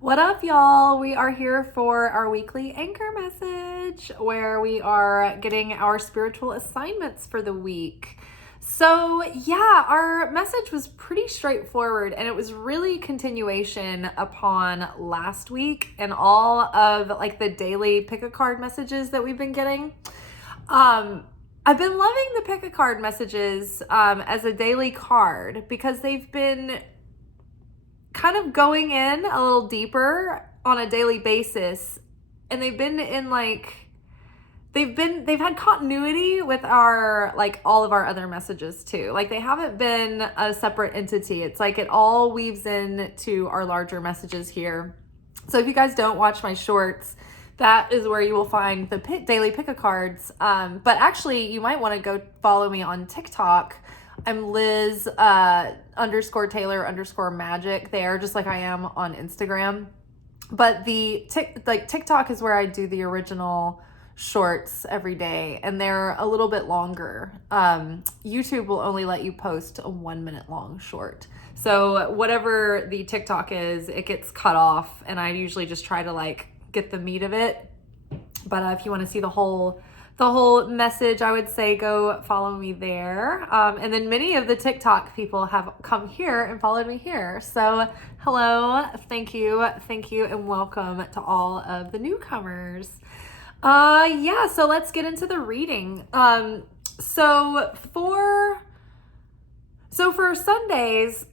What up, y'all? We are here for our weekly anchor message where we are getting our spiritual assignments for the week. So, yeah, our message was pretty straightforward and it was really continuation upon last week and all of like the daily pick a card messages that we've been getting. I've been loving the pick a card messages as a daily card because they've been kind of going in a little deeper on a daily basis, and they've been in like they've had continuity with our like all of our other messages too. Like they haven't been a separate entity. It's like it all weaves in to our larger messages here. So if you guys don't watch my shorts, that is where you will find the daily pick a cards. But actually you might want to go follow me on TikTok. I'm Liz _Taylor _ Magick there, just like I am on Instagram. But the TikTok is where I do the original shorts every day, and they're a little bit longer. YouTube will only let you post a 1 minute long short. So whatever the TikTok is, it gets cut off, and I usually just try to like get the meat of it. But if you want to see the whole message, I would say go follow me there. And then many of the TikTok people have come here and followed me here. So hello, thank you, and welcome to all of the newcomers. So let's get into the reading. So for Sundays,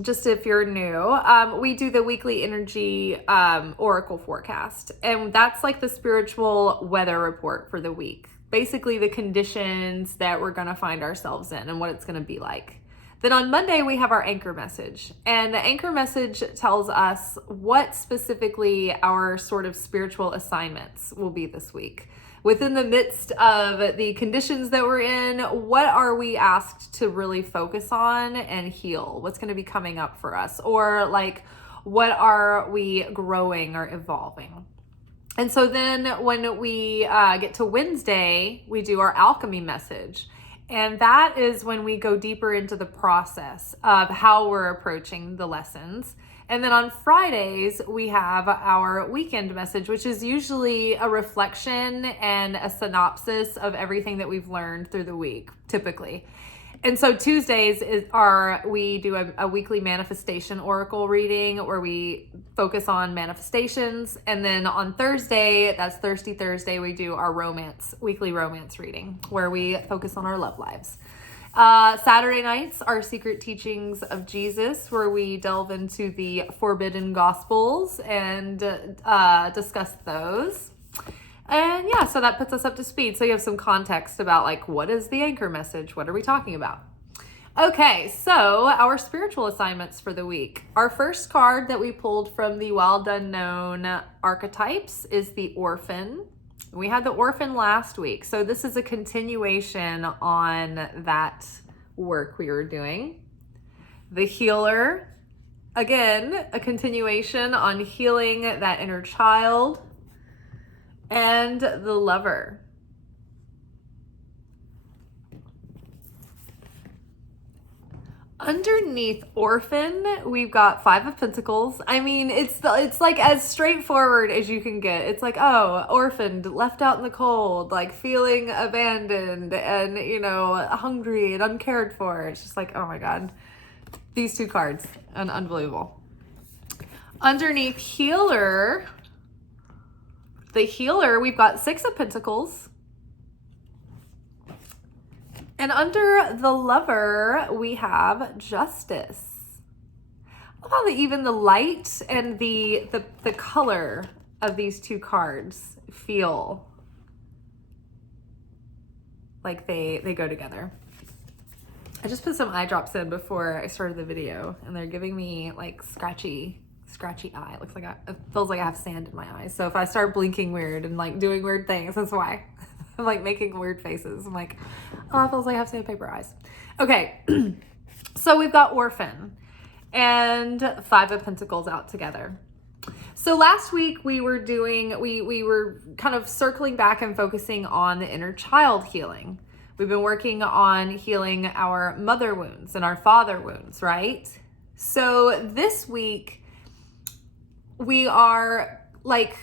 just if you're new, we do the weekly energy oracle forecast. And that's like the spiritual weather report for the week. Basically the conditions that we're going to find ourselves in and what it's going to be like. Then on Monday, we have our anchor message. And the anchor message tells us what specifically our sort of spiritual assignments will be this week. Within the midst of the conditions that we're in, what are we asked to really focus on and heal? What's going to be coming up for us? Or like, what are we growing or evolving? And so then when we get to Wednesday, we do our alchemy message. And that is when we go deeper into the process of how we're approaching the lessons. And then on Fridays, we have our weekend message, which is usually a reflection and a synopsis of everything that we've learned through the week, typically. And so Tuesdays we do a weekly manifestation oracle reading where we focus on manifestations. And then on Thursday, that's Thirsty Thursday, we do our weekly romance reading where we focus on our love lives. Saturday nights are secret teachings of Jesus, where we delve into the forbidden gospels and discuss those. And yeah, so that puts us up to speed. So you have some context about like, what is the anchor message? What are we talking about? Okay, so our spiritual assignments for the week. Our first card that we pulled from the Wild Unknown archetypes is the Orphan. We had the Orphan last week, so this is a continuation on that work we were doing. The Healer, again, a continuation on healing that inner child. And the Lover. Underneath Orphan, we've got Five of Pentacles. I mean, it's like as straightforward as you can get. It's like, oh, orphaned, left out in the cold, like feeling abandoned and, hungry and uncared for. It's just like, oh my God, these two cards, unbelievable. Underneath Healer, the Healer, we've got Six of Pentacles. And under the Lover, we have Justice. I love how even the light and the color of these two cards feel like they go together. I just put some eye drops in before I started the video, and they're giving me like scratchy eye. It feels like I have sand in my eyes. So if I start blinking weird and like doing weird things, that's why. I'm like making weird faces. I'm like, oh, it feels like I have sandpaper eyes. Okay, so we've got Orphan and Five of Pentacles out together. So last week we were kind of circling back and focusing on the inner child healing. We've been working on healing our mother wounds and our father wounds, right? So this week, we are like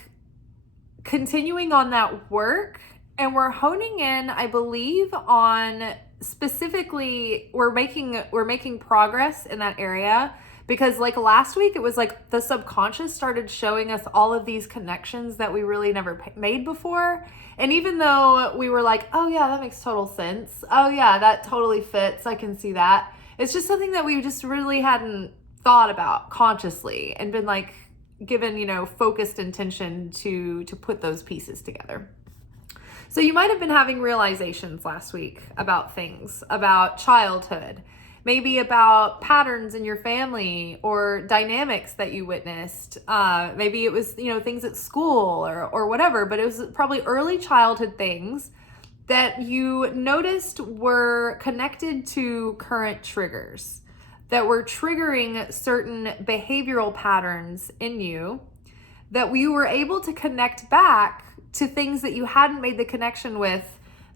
continuing on that work, and we're honing in, I believe, on specifically we're making progress in that area, because like last week it was like the subconscious started showing us all of these connections that we really never made before. And even though we were like, oh yeah, that makes total sense, oh yeah, that totally fits, I can see that, it's just something that we just really hadn't thought about consciously and been like given, focused intention to put those pieces together. So you might have been having realizations last week about things, about childhood, maybe about patterns in your family or dynamics that you witnessed. Maybe it was, things at school or whatever, but it was probably early childhood things that you noticed were connected to current triggers, that were triggering certain behavioral patterns in you, that you were able to connect back to things that you hadn't made the connection with,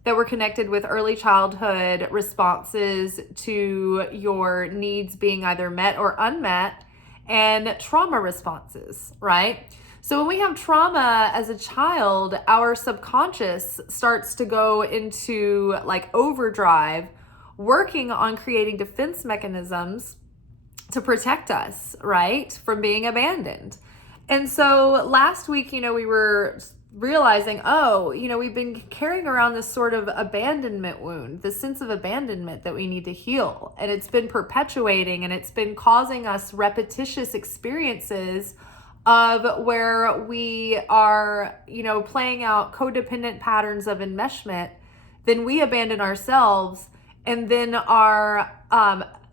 that were connected with early childhood responses to your needs being either met or unmet, and trauma responses, right? So when we have trauma as a child, our subconscious starts to go into like overdrive, working on creating defense mechanisms to protect us, right, from being abandoned. And so last week, we were realizing, we've been carrying around this sort of abandonment wound, this sense of abandonment that we need to heal. And it's been perpetuating, and it's been causing us repetitious experiences of where we are, playing out codependent patterns of enmeshment. Then we abandon ourselves, and then are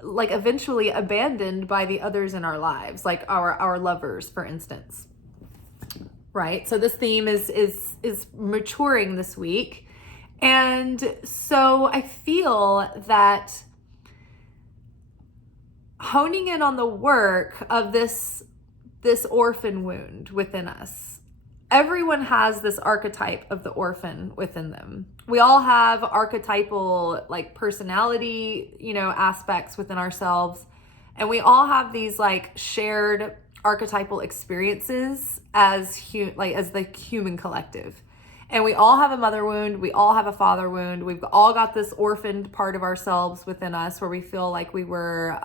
eventually abandoned by the others in our lives, like our lovers, for instance. Right? So this theme is maturing this week. And so I feel that honing in on the work of this orphan wound within us. Everyone has this archetype of the orphan within them. We all have archetypal like personality, aspects within ourselves. And we all have these like shared archetypal experiences as the human collective. And we all have a mother wound, we all have a father wound, we've all got this orphaned part of ourselves within us where we feel like we were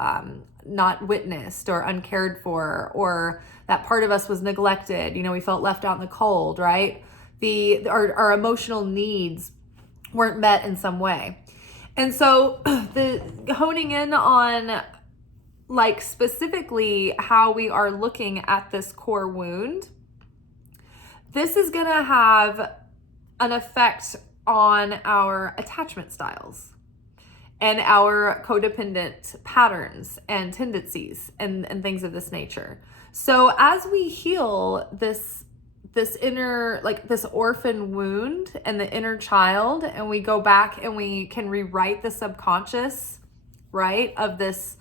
not witnessed or uncared for, or that part of us was neglected, we felt left out in the cold, right? Our emotional needs weren't met in some way. And so the honing in on like specifically how we are looking at this core wound, this is going to have an effect on our attachment styles and our codependent patterns and tendencies and things of this nature. So as we heal this inner, like this orphan wound and the inner child, and we go back and we can rewrite the subconscious, right, of these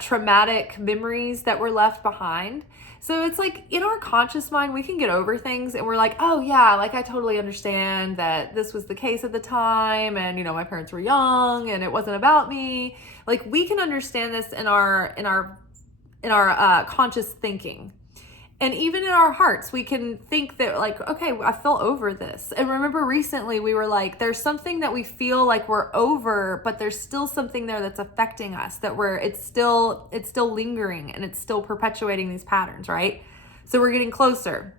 traumatic memories that were left behind. So it's like in our conscious mind, we can get over things and we're like, oh yeah, like I totally understand that this was the case at the time. And, my parents were young and it wasn't about me. Like we can understand this in our conscious thinking. And even in our hearts, we can think that like, okay, I feel over this. And remember recently we were like, there's something that we feel like we're over, but there's still something there that's affecting us, that it's still lingering and it's still perpetuating these patterns, right? So we're getting closer.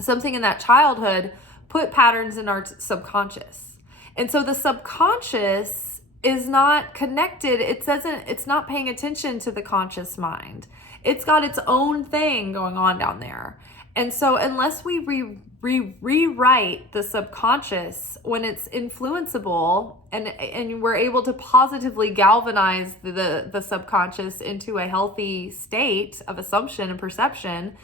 Something in that childhood put patterns in our subconscious. And so the subconscious is not connected. It's not paying attention to the conscious mind. It's got its own thing going on down there. And so unless we rewrite the subconscious when it's influenceable and we're able to positively galvanize the subconscious into a healthy state of assumption and perception,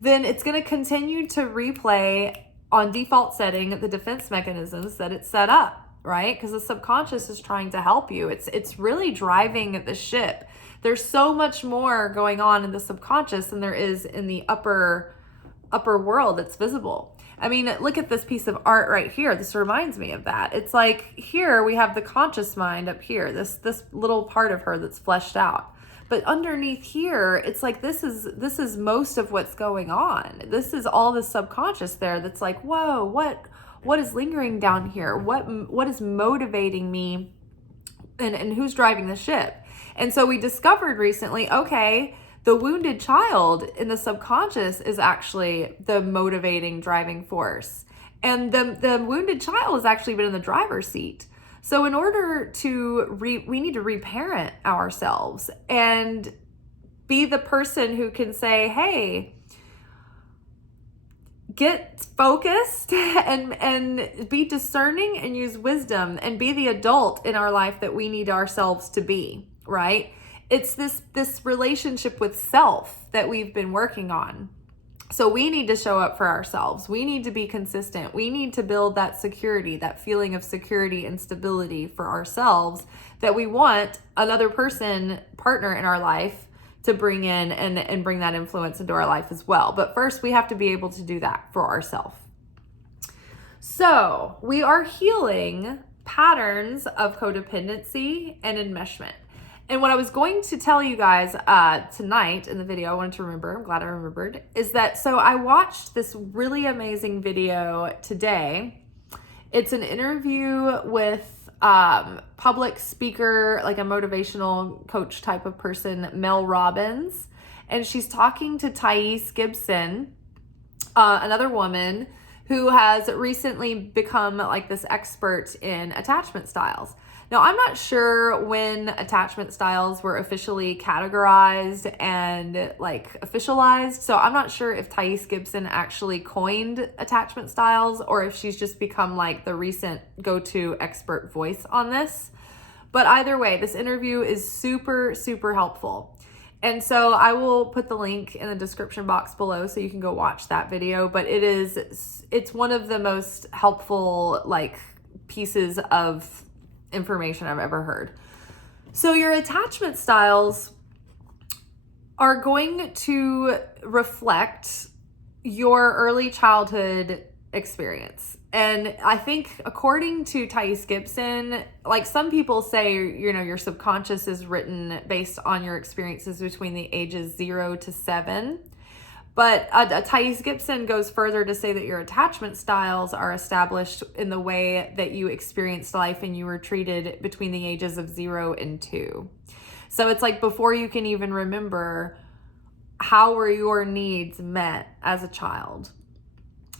then it's going to continue to replay on default setting the defense mechanisms that it's set up, right? Because the subconscious is trying to help you. It's really driving the ship. There's so much more going on in the subconscious than there is in the upper world that's visible. I mean, look at this piece of art right here. This reminds me of that. It's like here we have the conscious mind up here, this little part of her that's fleshed out. But underneath here, it's like, this is most of what's going on. This is all the subconscious there that's like, whoa, what is lingering down here? What is motivating me, and who's driving the ship? And so we discovered recently, okay, the wounded child in the subconscious is actually the motivating driving force. And the wounded child has actually been in the driver's seat. So in order to we need to reparent ourselves and be the person who can say, hey, get focused and be discerning and use wisdom and be the adult in our life that we need ourselves to be, right? It's this relationship with self that we've been working on. So we need to show up for ourselves. We need to be consistent. We need to build that security, that feeling of security and stability for ourselves that we want another partner in our life to bring in and bring that influence into our life as well. But first, we have to be able to do that for ourselves. So we are healing patterns of codependency and enmeshment. And what I was going to tell you guys tonight in the video, I wanted to remember, I'm glad I remembered, is that, so I watched this really amazing video today. It's an interview with public speaker, like a motivational coach type of person, Mel Robbins. And she's talking to Thais Gibson, another woman who has recently become like this expert in attachment styles. Now, I'm not sure when attachment styles were officially categorized and like officialized. So I'm not sure if Thais Gibson actually coined attachment styles or if she's just become like the recent go-to expert voice on this. But either way, this interview is super, super helpful. And so I will put the link in the description box below so you can go watch that video. But it's one of the most helpful like pieces of information I've ever heard. So your attachment styles are going to reflect your early childhood experience. And I think according to Thais Gibson, like some people say, you know, your subconscious is written based on your experiences between the ages 0 to 7. But Thais Gibson goes further to say that your attachment styles are established in the way that you experienced life and you were treated between the ages of 0 and 2. So it's like before you can even remember, how were your needs met as a child,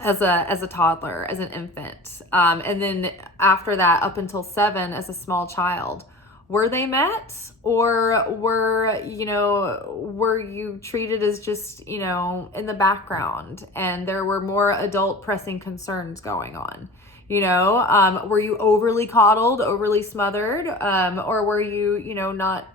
as a toddler, as an infant, and then after that up until 7 as a small child. Were they met, or were you treated as just, you know, in the background and there were more adult pressing concerns going on? You know, were you overly coddled, overly smothered, or were you,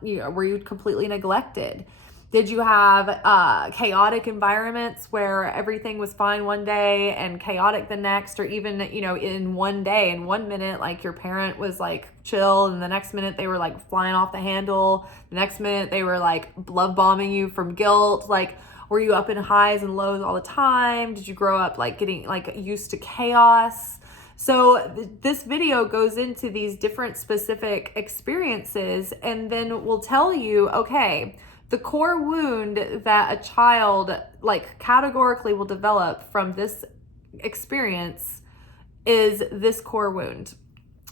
were you completely neglected? Did you have chaotic environments where everything was fine one day and chaotic the next, or even, in one day, in 1 minute, like your parent was like chill and the next minute they were like flying off the handle. The next minute they were like love bombing you from guilt. Like, were you up in highs and lows all the time? Did you grow up like getting like used to chaos? So this video goes into these different specific experiences and then will tell you, okay, the core wound that a child like categorically will develop from this experience is this core wound.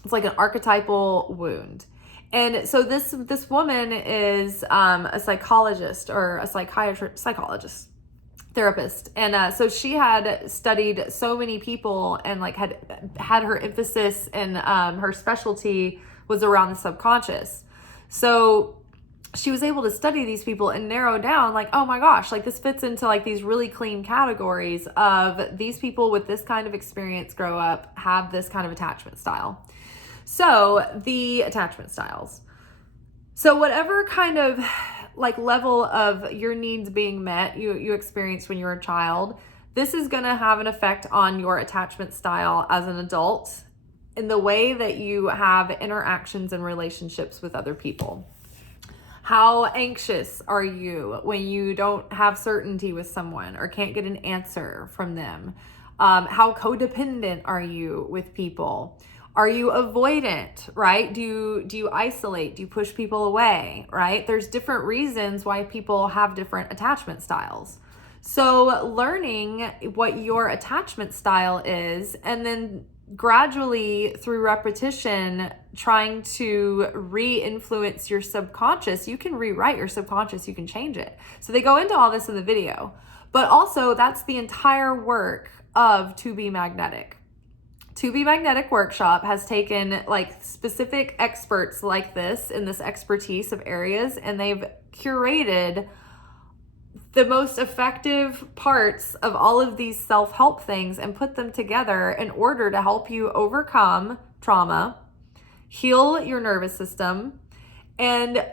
It's like an archetypal wound. And so this woman is a psychologist or a psychologist, therapist. And so she had studied so many people and like had her emphasis and her specialty was around the subconscious. So she was able to study these people and narrow down like, oh my gosh, like this fits into like these really clean categories of these people with this kind of experience grow up, have this kind of attachment style. So the attachment styles. So whatever kind of like level of your needs being met you experienced when you were a child, this is going to have an effect on your attachment style as an adult in the way that you have interactions and relationships with other people. How anxious are you when you don't have certainty with someone or can't get an answer from them? How codependent are you with people? Are you avoidant, right? Do you isolate? Do you push people away, right? There's different reasons why people have different attachment styles. So learning what your attachment style is, and then gradually through repetition trying to re-influence your subconscious. You can rewrite your subconscious, you can change it. So they go into all this in the video, but also that's the entire work of To Be Magnetic. To Be Magnetic workshop has taken like specific experts like this in this expertise of areas, and they've curated the most effective parts of all of these self-help things and put them together in order to help you overcome trauma, heal your nervous system, and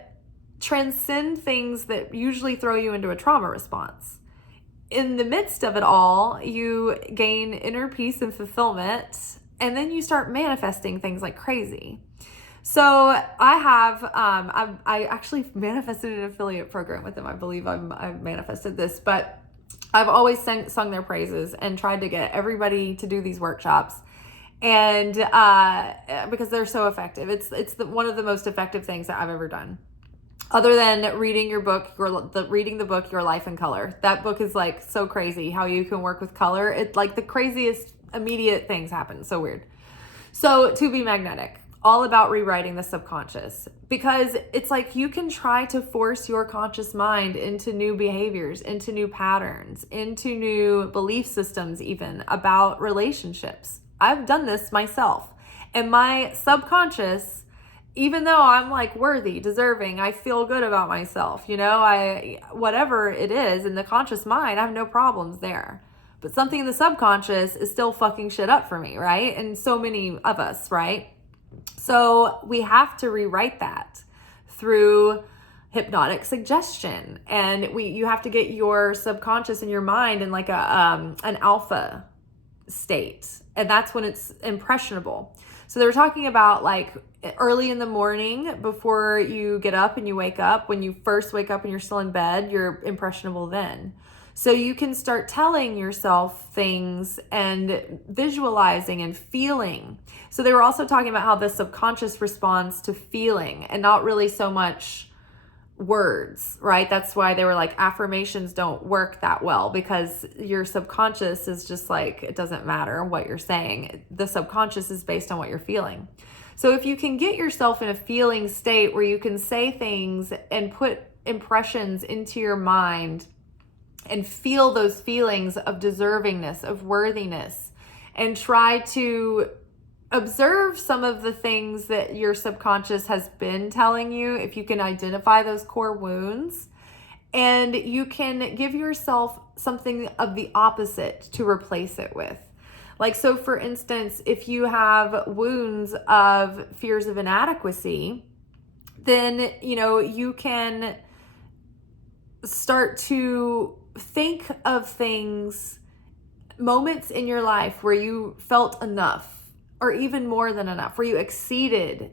transcend things that usually throw you into a trauma response. In the midst of it all, you gain inner peace and fulfillment, and then you start manifesting things like crazy. So I have, I actually manifested an affiliate program with them. I believe I've manifested this, but I've always sung their praises and tried to get everybody to do these workshops. And because they're so effective, it's one of the most effective things that I've ever done. Other than reading your book, reading the book, Your Life in Color. That book is like so crazy how you can work with color. It's like the craziest immediate things happen. So weird. So To Be Magnetic, all about rewriting the subconscious, because it's like you can try to force your conscious mind into new behaviors, into new patterns, into new belief systems, even about relationships. I've done this myself, and my subconscious, even though I'm like worthy, deserving, I feel good about myself, whatever it is in the conscious mind, I have no problems there. But something in the subconscious is still fucking shit up for me, right? And so many of us, right? So we have to rewrite that through hypnotic suggestion, and you have to get your subconscious and your mind in like an alpha state, and that's when it's impressionable. So they were talking about like early in the morning before you get up and you wake up. When you first wake up and you're still in bed, you're impressionable then. So you can start telling yourself things and visualizing and feeling. So they were also talking about how the subconscious responds to feeling and not really so much words, right? That's why they were like, affirmations don't work that well, because your subconscious is just like, it doesn't matter what you're saying. The subconscious is based on what you're feeling. So if you can get yourself in a feeling state where you can say things and put impressions into your mind and feel those feelings of deservingness, of worthiness, and try to observe some of the things that your subconscious has been telling you, if you can identify those core wounds, and you can give yourself something of the opposite to replace it with. Like, so for instance, if you have wounds of fears of inadequacy, then, you can start to think of things, moments in your life where you felt enough, or even more than enough, where you exceeded,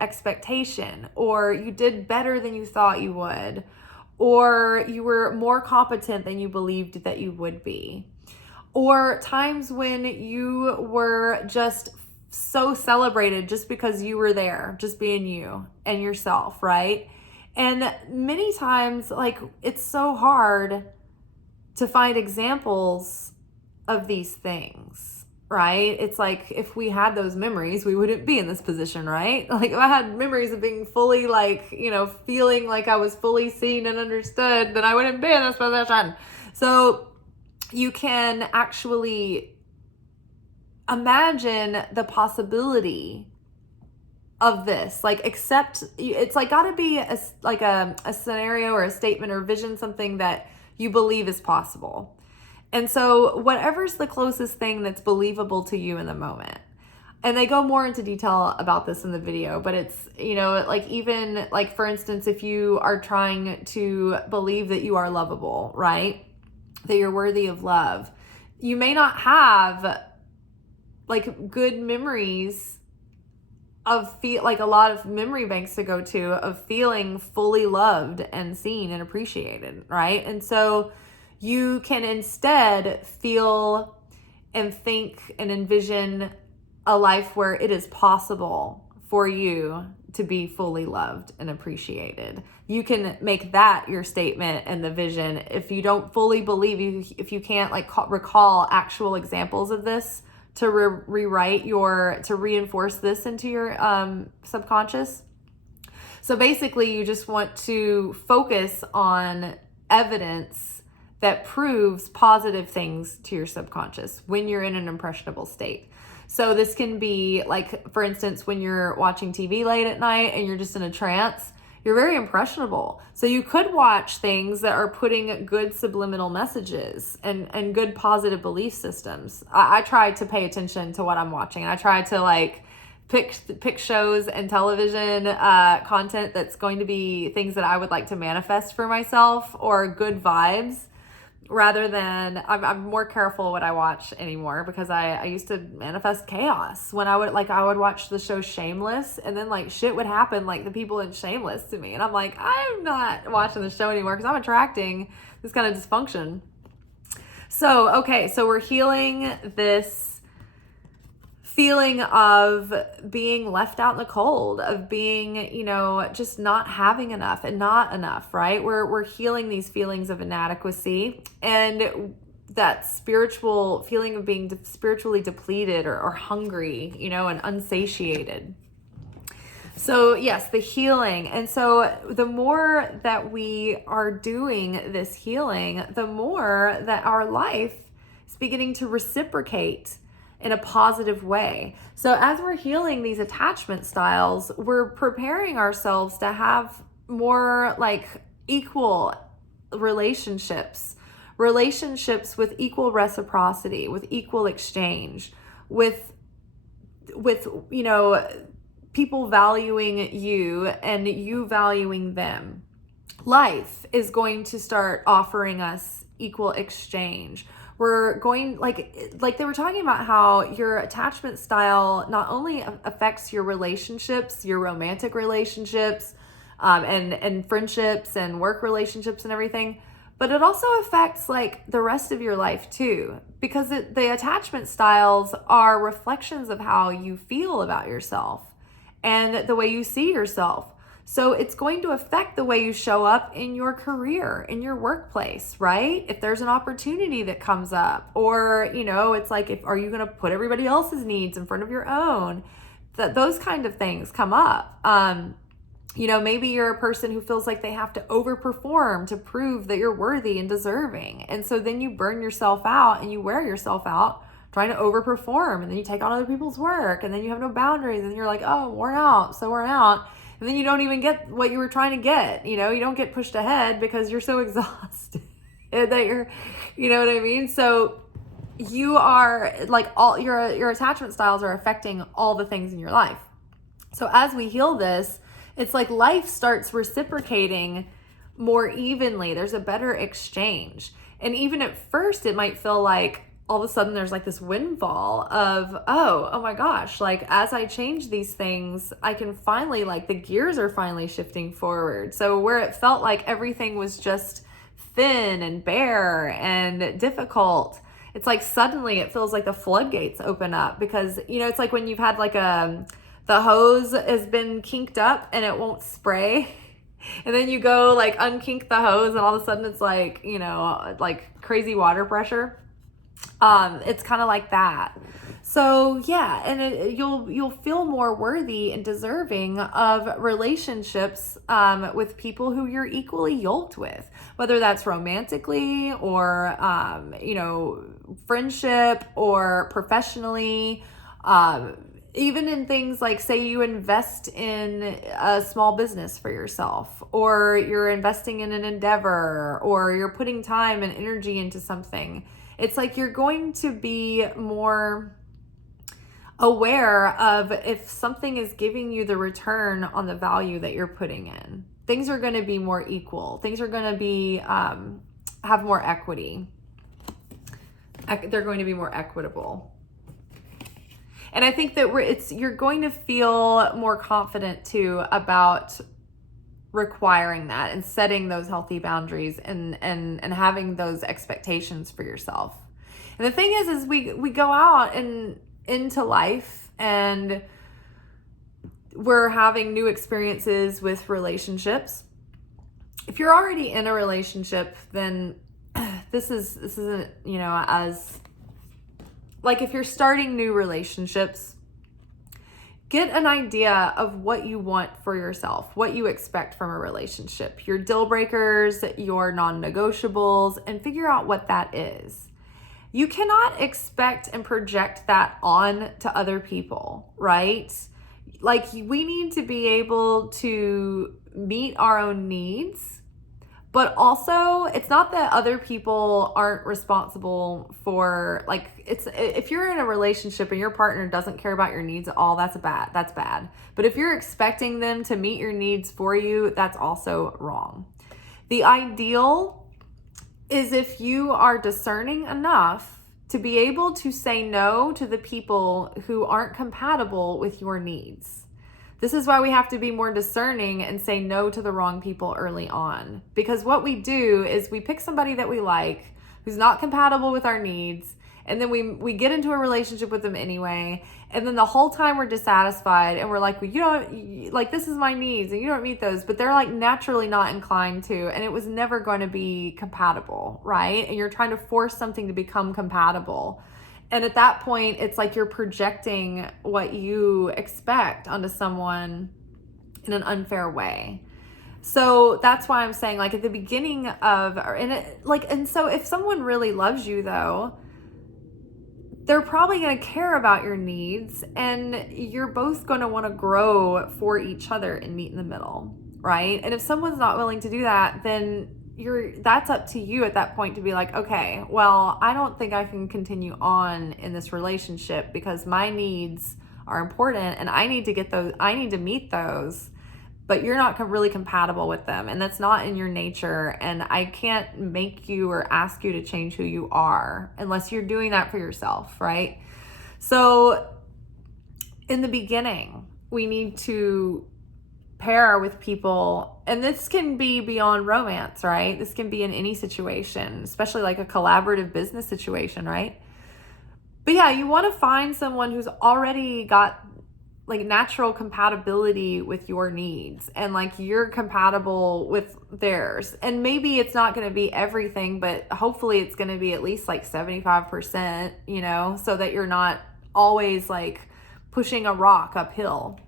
expectation, or you did better than you thought you would, or you were more competent than you believed that you would be, or times when you were just so celebrated just because you were there, just being you and yourself, right? And many times, like, it's so hard to find examples of these things, right? It's like, if we had those memories, we wouldn't be in this position, right? Like, if I had memories of being fully, like, feeling like I was fully seen and understood, then I wouldn't be in this position. So you can actually imagine the possibility of this, like, accept, it's like gotta be a scenario or a statement or vision, something that you believe is possible. And so whatever's the closest thing that's believable to you in the moment. And they go more into detail about this in the video, but it's, like, even like, for instance, if you are trying to believe that you are lovable, right? That you're worthy of love, you may not have like good memories of like a lot of memory banks to go to of feeling fully loved and seen and appreciated, right? And so you can instead feel and think and envision a life where it is possible for you to be fully loved and appreciated. You can make that your statement and the vision. If you don't fully believe, if you can't like recall actual examples of this to to reinforce this into your subconscious. So basically you just want to focus on evidence that proves positive things to your subconscious when you're in an impressionable state. So this can be like, for instance, when you're watching TV late at night and you're just in a trance, you're very impressionable. So you could watch things that are putting good subliminal messages and good positive belief systems. I try to pay attention to what I'm watching. I try to like pick shows and television content that's going to be things that I would like to manifest for myself or good vibes. Rather than, I'm more careful what I watch anymore because I used to manifest chaos when I would watch the show Shameless, and then like shit would happen like the people in Shameless to me, and I'm like, I'm not watching the show anymore because I'm attracting this kind of dysfunction. So okay, so we're healing this feeling of being left out in the cold, of being, just not having enough and not enough, right? We're healing these feelings of inadequacy and that spiritual feeling of being spiritually depleted or hungry, and unsatiated. So yes, the healing. And so the more that we are doing this healing, the more that our life is beginning to reciprocate in a positive way. So as we're healing these attachment styles, we're preparing ourselves to have more like equal relationships with equal reciprocity, with equal exchange, with people valuing you and you valuing them. Life is going to start offering us equal exchange. We're going like they were talking about how your attachment style not only affects your relationships, your romantic relationships, and friendships and work relationships and everything, but it also affects like the rest of your life too, because the attachment styles are reflections of how you feel about yourself and the way you see yourself. So it's going to affect the way you show up in your career, in your workplace, right? If there's an opportunity that comes up, or, it's like, are you going to put everybody else's needs in front of your own? Those kind of things come up. Maybe you're a person who feels like they have to overperform to prove that you're worthy and deserving. And so then you burn yourself out and you wear yourself out trying to overperform. And then you take on other people's work and then you have no boundaries and you're like, oh, worn out. And then you don't even get what you were trying to get. You don't get pushed ahead because you're so exhausted that you're, you know what I mean? So you are like all your attachment styles are affecting all the things in your life. So as we heal this, it's like life starts reciprocating more evenly. There's a better exchange. And even at first it might feel like all of a sudden there's like this windfall of, oh my gosh, like as I change these things, I can finally, like the gears are finally shifting forward. So where it felt like everything was just thin and bare and difficult, it's like suddenly it feels like the floodgates open up because, it's like when you've had like the hose has been kinked up and it won't spray. And then you go like unkink the hose and all of a sudden it's like, like crazy water pressure. It's kind of like that. So yeah, and you'll feel more worthy and deserving of relationships with people who you're equally yoked with, whether that's romantically or friendship or professionally. Even in things like, say you invest in a small business for yourself, or you're investing in an endeavor, or you're putting time and energy into something. It's like you're going to be more aware of if something is giving you the return on the value that you're putting in. Things are going to be more equal. Things are going to be have more equity. They're going to be more equitable. And I think that you're going to feel more confident too about requiring that and setting those healthy boundaries and having those expectations for yourself. And the thing is we go out and into life and we're having new experiences with relationships. If you're already in a relationship, then this isn't, as like if you're starting new relationships, get an idea of what you want for yourself, what you expect from a relationship, your deal breakers, your non-negotiables, and figure out what that is. You cannot expect and project that on to other people, right? Like, we need to be able to meet our own needs. But also, it's not that other people aren't responsible for, like, if you're in a relationship and your partner doesn't care about your needs at all, that's bad. But if you're expecting them to meet your needs for you, that's also wrong. The ideal is if you are discerning enough to be able to say no to the people who aren't compatible with your needs. This is why we have to be more discerning and say no to the wrong people early on. Because what we do is we pick somebody that we like, who's not compatible with our needs, and then we get into a relationship with them anyway, and then the whole time we're dissatisfied, and we're like, well, you don't, like, this is my needs, and you don't meet those, but they're like naturally not inclined to, and it was never going to be compatible, right? And you're trying to force something to become compatible. And at that point, it's like you're projecting what you expect onto someone in an unfair way. So that's why I'm saying, like, at the beginning of, and so if someone really loves you, though, they're probably going to care about your needs, and you're both going to want to grow for each other and meet in the middle, right? And if someone's not willing to do that, then that's up to you at that point to be like, okay, well, I don't think I can continue on in this relationship because my needs are important and I need to meet those, but you're not really compatible with them, and that's not in your nature, and I can't make you or ask you to change who you are unless you're doing that for yourself, right? So in the beginning, we need to pair with people, and this can be beyond romance, right? This can be in any situation, especially like a collaborative business situation, right? But yeah, you want to find someone who's already got like natural compatibility with your needs, and like you're compatible with theirs. And maybe it's not going to be everything, but hopefully it's going to be at least like 75%, so that you're not always like pushing a rock uphill.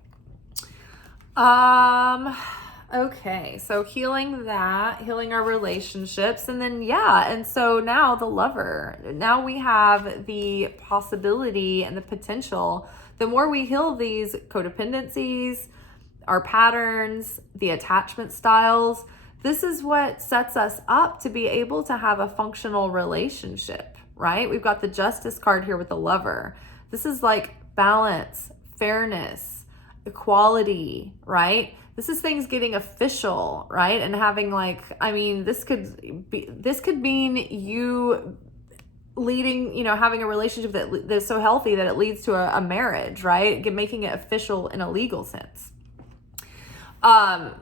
Okay, so healing our relationships, and then, and so now the lover. Now we have the possibility and the potential. The more we heal these codependencies, our patterns, the attachment styles, this is what sets us up to be able to have a functional relationship, right? We've got the Justice card here with the Lover. This is like balance, fairness, equality, right? This is things getting official, right? And having this could mean you leading, having a relationship that's so healthy that it leads to a marriage, right? Making it official in a legal sense. But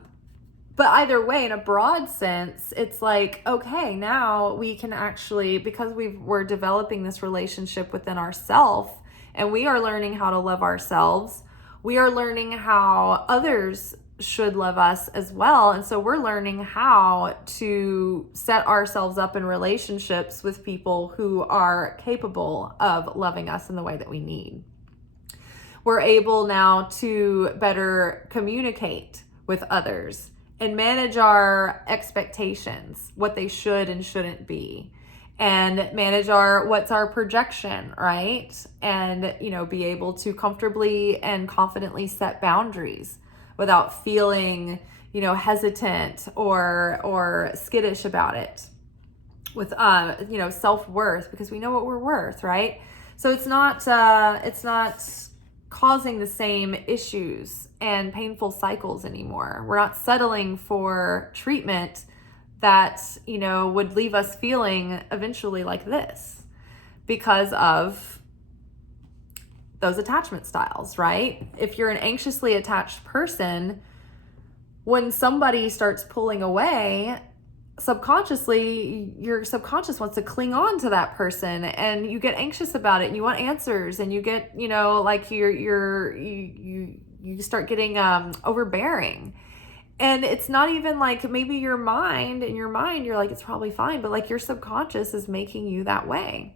either way, in a broad sense, it's like, okay, now we can actually, because we're developing this relationship within ourselves, and we are learning how to love ourselves. We are learning how others should love us as well. And so we're learning how to set ourselves up in relationships with people who are capable of loving us in the way that we need. We're able now to better communicate with others and manage our expectations, what they should and shouldn't be, and manage what's our projection, right? And, be able to comfortably and confidently set boundaries without feeling, hesitant or skittish about it, with, self-worth, because we know what we're worth, right? So it's not causing the same issues and painful cycles anymore. We're not settling for treatment that, would leave us feeling eventually like this because of those attachment styles, right? If you're an anxiously attached person, when somebody starts pulling away, subconsciously, your subconscious wants to cling on to that person, and you get anxious about it, and you want answers, and you get, like you start getting overbearing. And it's not even like, maybe in your mind you're like, it's probably fine, but like your subconscious is making you that way.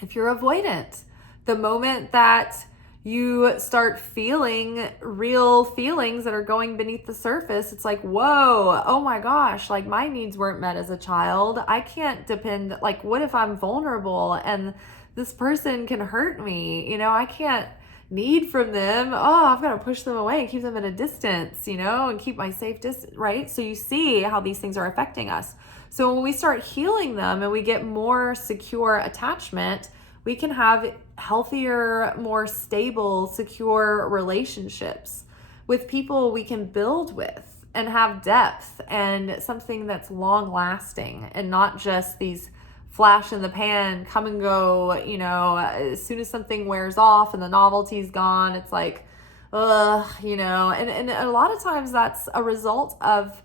If you're avoidant, the moment that you start feeling real feelings that are going beneath the surface, it's like, whoa, oh my gosh, like my needs weren't met as a child. I can't depend, like, what if I'm vulnerable and this person can hurt me? I can't need from them. Oh, I've got to push them away and keep them at a distance, and keep my safe distance, right? So you see how these things are affecting us. So when we start healing them and we get more secure attachment, we can have healthier, more stable, secure relationships with people we can build with and have depth and something that's long lasting, and not just these flash in the pan, come and go, as soon as something wears off and the novelty's gone, it's like, and a lot of times that's a result of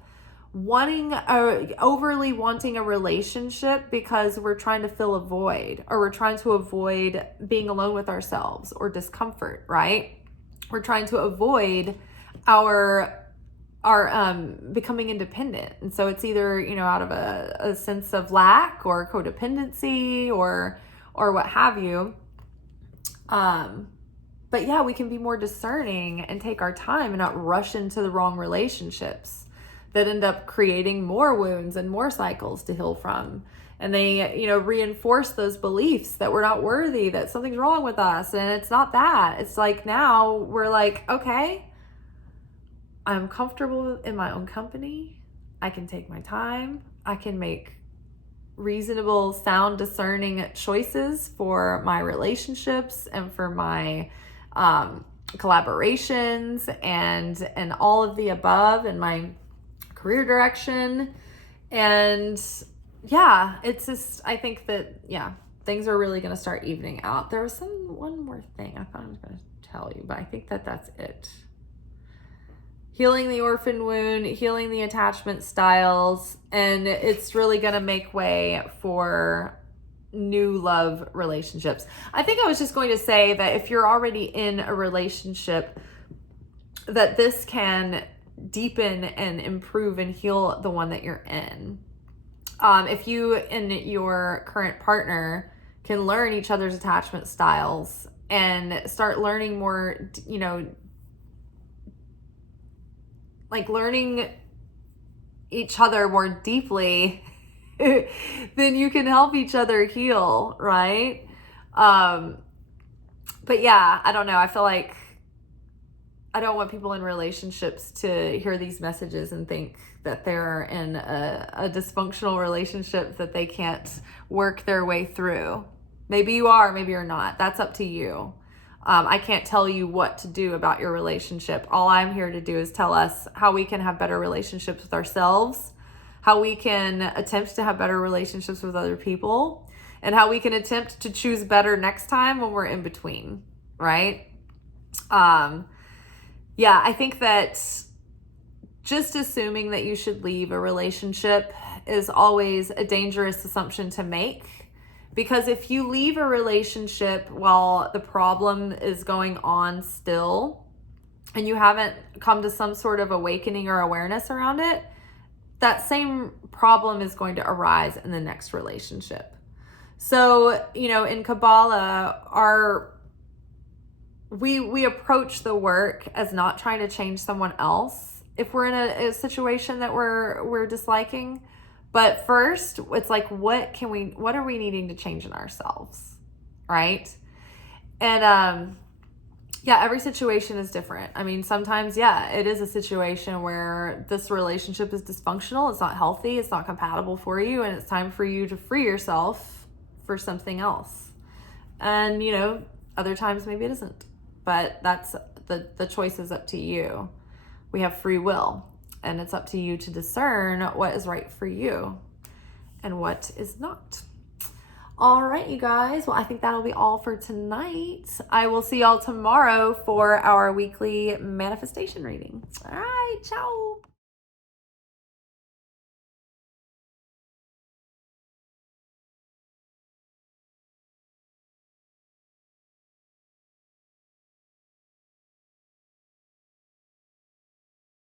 overly wanting a relationship because we're trying to fill a void, or we're trying to avoid being alone with ourselves or discomfort, right? We're trying to avoid our becoming independent. And so it's either, out of a sense of lack or codependency or what have you. But yeah, we can be more discerning and take our time and not rush into the wrong relationships that end up creating more wounds and more cycles to heal from. And they, reinforce those beliefs that we're not worthy, that something's wrong with us. And it's not that. It's like, now we're like, okay, I'm comfortable in my own company. I can take my time. I can make reasonable, sound, discerning choices for my relationships and for my collaborations and all of the above, and my career direction. And yeah, it's just, I think that, things are really going to start evening out. There was one more thing I thought I was going to tell you, but I think that's it. Healing the orphan wound, healing the attachment styles, and it's really going to make way for new love relationships. I think I was just going to say that if you're already in a relationship, that this can deepen and improve and heal the one that you're in. If you and your current partner can learn each other's attachment styles and start learning more, like learning each other more deeply, then you can help each other heal, right? But yeah, I don't know. I feel like I don't want people in relationships to hear these messages and think that they're in a dysfunctional relationship that they can't work their way through. Maybe you are, maybe you're not. That's up to you. I can't tell you what to do about your relationship. All I'm here to do is tell us how we can have better relationships with ourselves, how we can attempt to have better relationships with other people, and how we can attempt to choose better next time when we're in between, right? Yeah, I think that just assuming that you should leave a relationship is always a dangerous assumption to make. Because if you leave a relationship while the problem is going on still, and you haven't come to some sort of awakening or awareness around it, that same problem is going to arise in the next relationship. So, in Kabbalah, we approach the work as not trying to change someone else if we're in a situation that we're disliking. But first, it's like, what are we needing to change in ourselves, right? And every situation is different. I mean, sometimes, it is a situation where this relationship is dysfunctional, it's not healthy, it's not compatible for you, and it's time for you to free yourself for something else. And, other times maybe it isn't. But that's the choice is up to you. We have free will. And it's up to you to discern what is right for you and what is not. All right, you guys. Well, I think that'll be all for tonight. I will see y'all tomorrow for our weekly manifestation reading. All right, ciao.